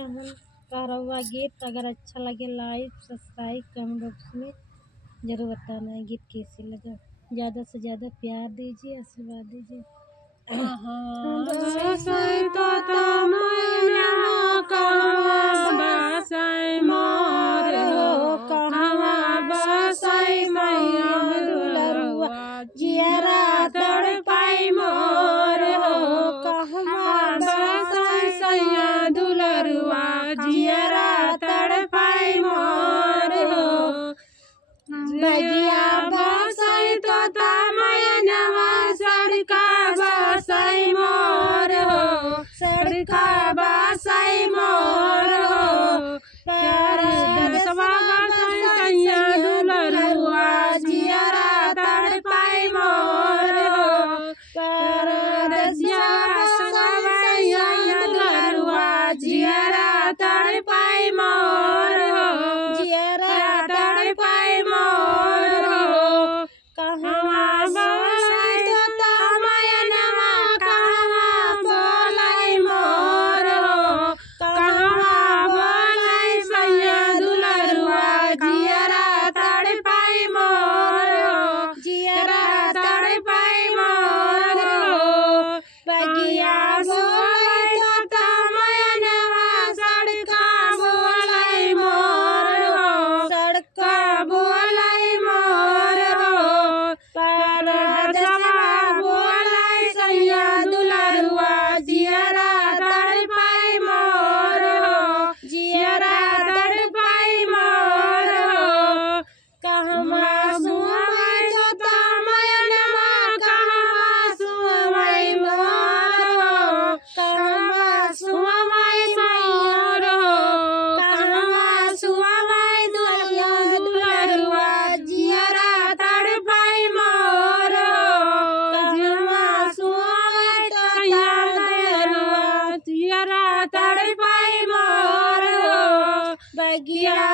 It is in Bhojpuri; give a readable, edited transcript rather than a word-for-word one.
हमन कहरवा गीत। अगर अच्छा लगे लाइक सब्सक्राइब कमेंट बॉक्स में जरूर बताना है गीत कैसे लगा। ज़्यादा से ज़्यादा प्यार दीजिए, आशीर्वाद दीजिए। जियरा तड़पाई मोर हो कहवा बसाई सैया दुलरुआ जियरा तड़पाई मोर हो बगिया बसाई तोता मैनवा सड़का बसाई मोर हो सड़का बसाई मोर हो प्यार दसवा बसाई सैया दुलरुआ जियरा तड़पाई मोर हो प्यार दसिया बसाई सैया दुलरुआ जियरा तड़पाई मोर हो जियरा तड़पाई मोर हो कहवा बोलाई तोता मैनवा कहवा बोलाई मोर हो कहवा बोलाई सैया दुलरुआ जियरा तड़पाई मोर हो जियरा तड़पाई मोर हो बगिया बोलाई तोता मैनवा सड़का बोलाई मोर हो सड़का बोलाई मोर हो परदसवा बोलाई सैया दुलरुआ जियरा तड़पाई मोर हो जियरा तड़पाई मोर हो कहवा सुवई तोता मैनवा कहवा सुवई मोर हो कहवा सुवई मोर हो कहवा सुवई दुलिया दुलरुआ जियरा तड़पाई मोर हो कहवा सुवई तोता दुलरुआ जियरा तड़पाई मोर हो बगिया